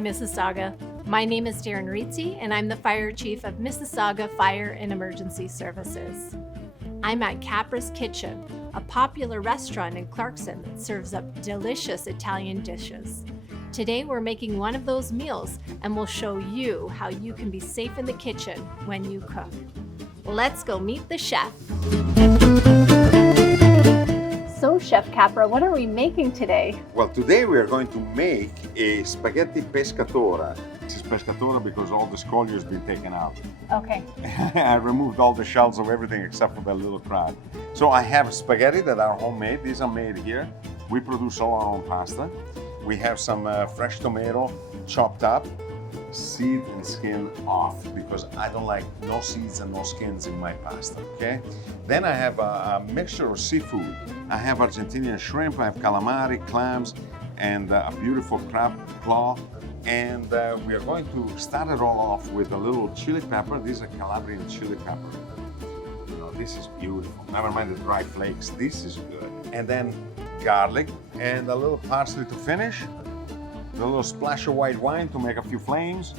Mississauga. My name is Deryn Rizzi, and I'm the Fire Chief of Mississauga Fire and Emergency Services. I'm at Capra's Kitchen, a popular restaurant in Clarkson that serves up delicious Italian dishes. Today we're making one of those meals, and we'll show you how you can be safe in the kitchen when you cook. Let's go meet the chef. So, Chef Capra, what are we making today? Well, today we are going to make a spaghetti pescatora. It's pescatora because all the scoglio has been taken out. Okay. I removed all the shells of everything except for that little crab. So I have spaghetti that are homemade. These are made here. We produce all our own pasta. We have some fresh tomato chopped up, seed and skin off, because I don't like no seeds and no skins in my pasta, okay? Then I have a mixture of seafood. I have Argentinian shrimp, I have calamari, clams, and a beautiful crab claw. And we are going to start it all off with a little chili pepper. These are Calabrian chili pepper. You know, this is beautiful. Never mind the dry flakes. This is good. And then garlic and a little parsley to finish. A little splash of white wine to make a few flames,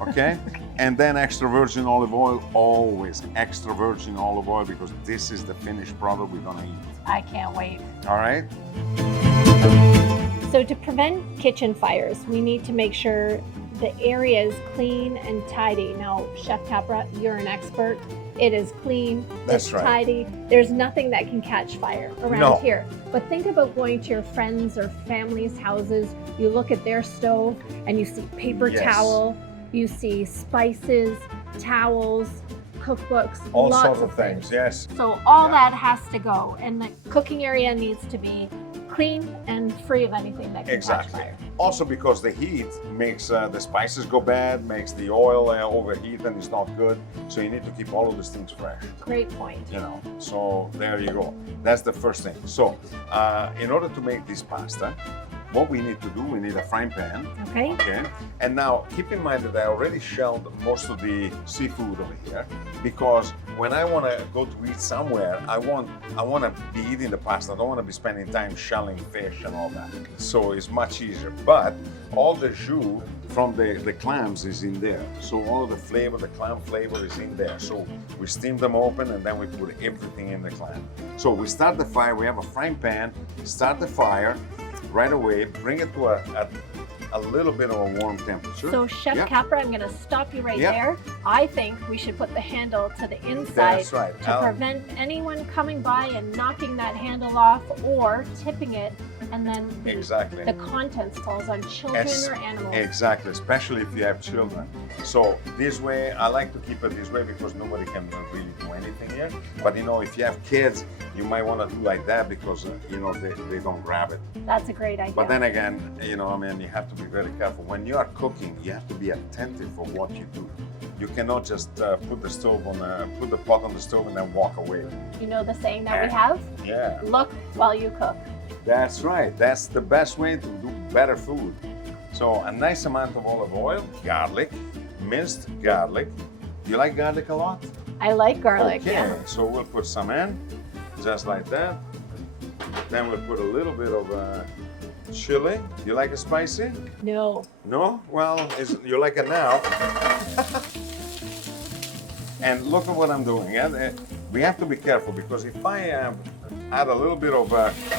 okay? And then extra virgin olive oil, always extra virgin olive oil, because this is the finished product we're gonna eat. I can't wait. All right? So to prevent kitchen fires, we need to make sure the area is clean and tidy. Now, Chef Capra, you're an expert. It is clean, That's it's right. tidy. There's nothing that can catch fire around here. But think about going to your friends' or family's houses. You look at their stove and you see paper towel, you see spices, towels, cookbooks, All lots sorts of things, yes. So all that has to go, and the cooking area needs to be clean and free of anything that can catch fire. Also because the heat makes the spices go bad, makes the oil overheat and it's not good. So you need to keep all of these things fresh. Great point. You know, so there you go. That's the first thing. So in order to make this pasta, what we need to do, we need a frying pan. Okay. Okay. And now keep in mind that I already shelled most of the seafood over here, because when I want to go to eat somewhere, I want to be eating the pasta. I don't want to be spending time shelling fish and all that. So it's much easier. But all the jus from the clams is in there. So all of the flavor, the clam flavor is in there. So we steam them open and then we put everything in the clam. So we start the fire. We have a frying pan. Start the fire right away. Bring it to a little bit of a warm temperature. So Chef Capra, I'm going to stop you right there. I think we should put the handle to the inside. That's right. To prevent anyone coming by and knocking that handle off or tipping it, and then the contents falls on children or animals. Exactly, especially if you have children. So this way, I like to keep it this way because nobody can really do anything here. But you know, if you have kids, you might want to do like that because you know they don't grab it. That's a great idea. But then again, you know, I mean, you have to be very careful. When you are cooking, you have to be attentive for what you do. You cannot just put the pot on the stove and then walk away. You know the saying that we have? Yeah. Look while you cook. That's right. That's the best way to do better food. So a nice amount of olive oil, garlic, minced garlic. You like garlic a lot? I like garlic, Okay, so we'll put some in, just like that. Then we'll put a little bit of chili. You like it spicy? No. No? Well, you like it now. And look at what I'm doing. We have to be careful because if I add a little bit of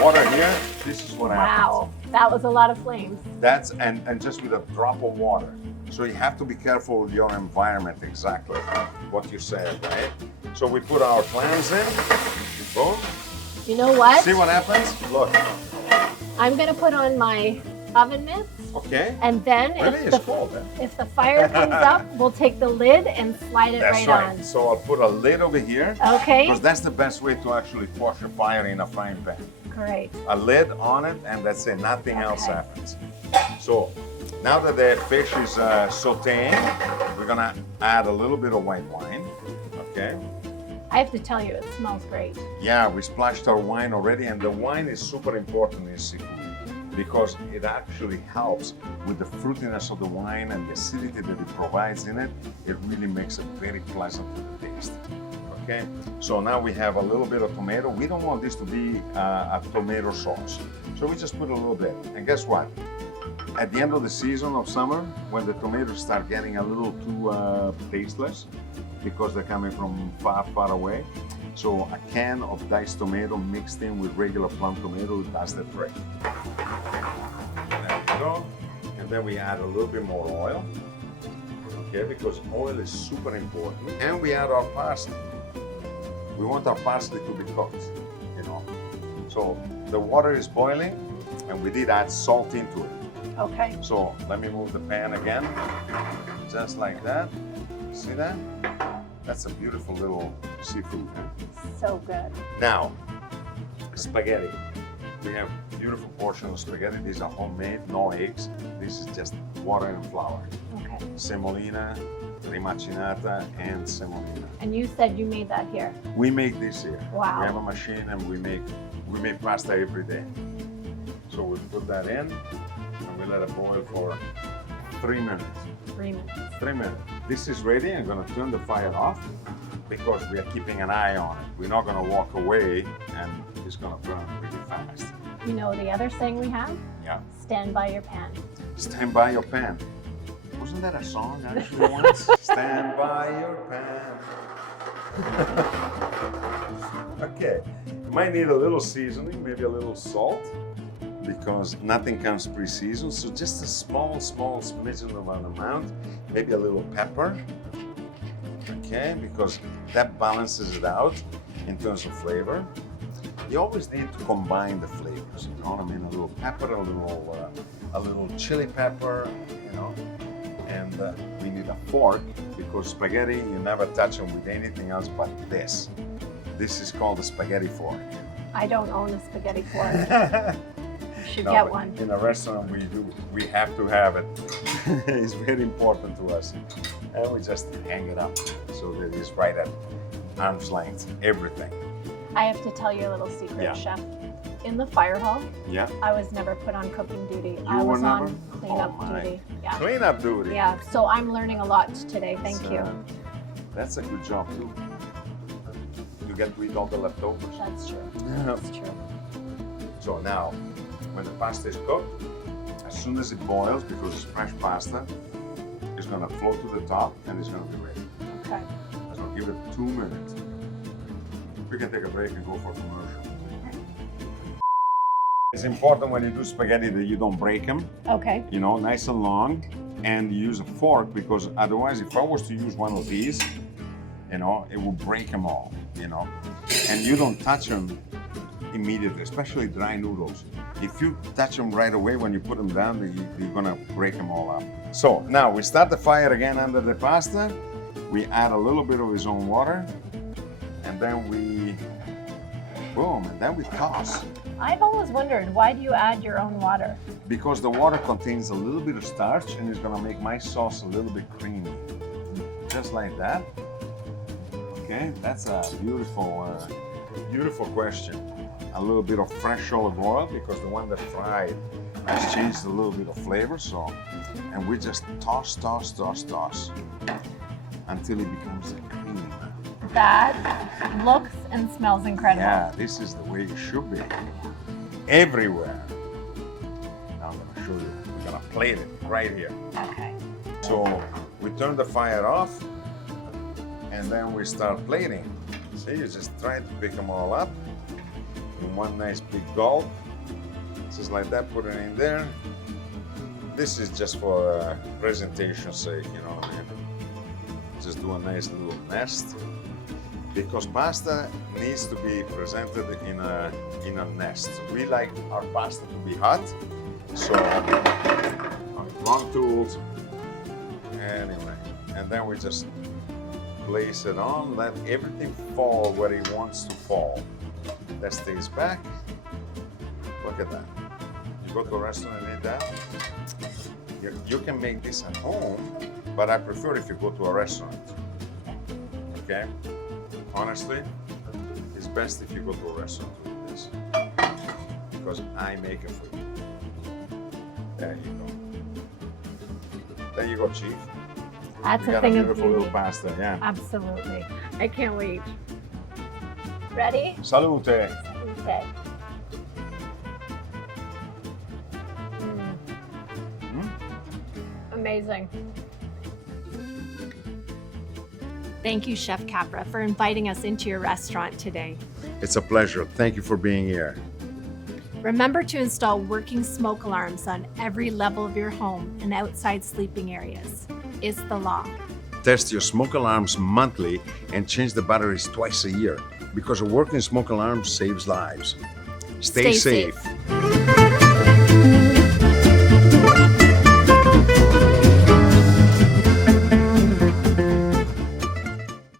water here, this is what happens. Wow, that was a lot of flames. That's and just with a drop of water. So you have to be careful with your environment, exactly what you said, right? So we put our clams in. Boom. You know what? See what happens? Look. I'm gonna put on my oven mitts. Okay. And then if the fire comes up, we'll take the lid and slide it right on. So I'll put a lid over here. Okay. Because that's the best way to actually quash a fire in a frying pan. Great. A lid on it, and that's it. Nothing else happens. So now that the fish is sauteing, we're gonna add a little bit of white wine. Okay. I have to tell you, it smells great. Yeah, we splashed our wine already, and the wine is super important in seafood because it actually helps with the fruitiness of the wine and the acidity that it provides in it. It really makes it very pleasant to the taste. Okay, so now we have a little bit of tomato. We don't want this to be a tomato sauce, so we just put a little bit. And guess what? at the end of the season of summer, when the tomatoes start getting a little too tasteless, because they're coming from far, far away. So a can of diced tomato mixed in with regular plum tomato does the trick. There we go. And then we add a little bit more oil, okay, because oil is super important. And we add our parsley. We want our parsley to be cooked, you know. So the water is boiling, and we did add salt into it. Okay. So let me move the pan again, just like that. See that? That's a beautiful little seafood. So good. Now, spaghetti. We have beautiful portion of spaghetti. These are homemade, no eggs. This is just water and flour. Okay. Semolina, rimacinata, and semolina. And you said you made that here. We make this here. Wow. We have a machine and we make pasta every day. So we put that in and we let it boil for 3 minutes. 3 minutes. 3 minutes. This is ready. I'm going to turn the fire off because we are keeping an eye on it. We're not going to walk away and it's going to burn pretty fast. You know the other saying we have? Yeah. Stand by your pan. Stand by your pan. Wasn't that a song actually once? Stand by your pan. Okay. You might need a little seasoning, maybe a little salt, because nothing comes pre-seasoned. So just a small smidgen of an amount, maybe a little pepper. Okay, because that balances it out in terms of flavor. You always need to combine the flavors, you know what I mean? A little pepper, a little chili pepper, you know. And we need a fork because spaghetti, you never touch them with anything else but this. This is called a spaghetti fork. I don't own a spaghetti fork. You should get one. In a restaurant we do. We have to have it. It's very important to us. And we just hang it up so that it's right at arm's length, everything. I have to tell you a little secret, Yeah. Chef. In the fire hall, Yeah. I was never put on cooking duty. I were was never? on cleanup Oh, my. duty. Yeah. Cleanup duty. Yeah. So I'm learning a lot today. Thank you. That's a good job too. You get to eat all the leftovers. That's true. Yeah. That's true. So now, when the pasta is cooked, as soon as it boils, because it's fresh pasta, it's gonna float to the top and it's gonna be ready. Okay. So give it 2 minutes. We can take a break and go for a commercial. It's important when you do spaghetti that you don't break them, Okay. you know, nice and long, and you use a fork because otherwise, if I was to use one of these, you know, it will break them all, you know. And you don't touch them immediately, especially dry noodles. If you touch them right away when you put them down, you're gonna break them all up. So now we start the fire again under the pasta. We add a little bit of his own water, and then we, boom, and then we toss. I've always wondered, why do you add your own water? Because the water contains a little bit of starch and it's gonna make my sauce a little bit creamy. Just like that. Okay, that's a beautiful, beautiful question. A little bit of fresh olive oil because the one that fried has changed a little bit of flavor. So, and we just toss until it becomes a cream. That looks and smells incredible. Yeah, this is the way it should be. Everywhere. Now I'm gonna show you. We're gonna plate it right here. Okay. So we turn the fire off and then we start plating. See, you just try to pick them all up in one nice big gulp. Just like that, put it in there. This is just for presentation's sake, you know what I mean? Just do a nice little nest. Because pasta needs to be presented in a nest. We like our pasta to be hot, so wrong tools. Anyway, and then we just place it on, let everything fall where it wants to fall. That stays back. Look at that. You go to a restaurant and eat that. You can make this at home, but I prefer if you go to a restaurant. Okay? Honestly, it's best if you go to a restaurant with this because I make it for you. There you go. There you go, Chief. That's You a got thing a of beautiful little beauty. pasta, yeah. Absolutely. I can't wait. Ready? Salute. Okay. amazing. Thank you, Chef Capra, for inviting us into your restaurant today. It's a pleasure. Thank you for being here. Remember to install working smoke alarms on every level of your home and outside sleeping areas. It's the law. Test your smoke alarms monthly and change the batteries twice a year because a working smoke alarm saves lives. Stay safe.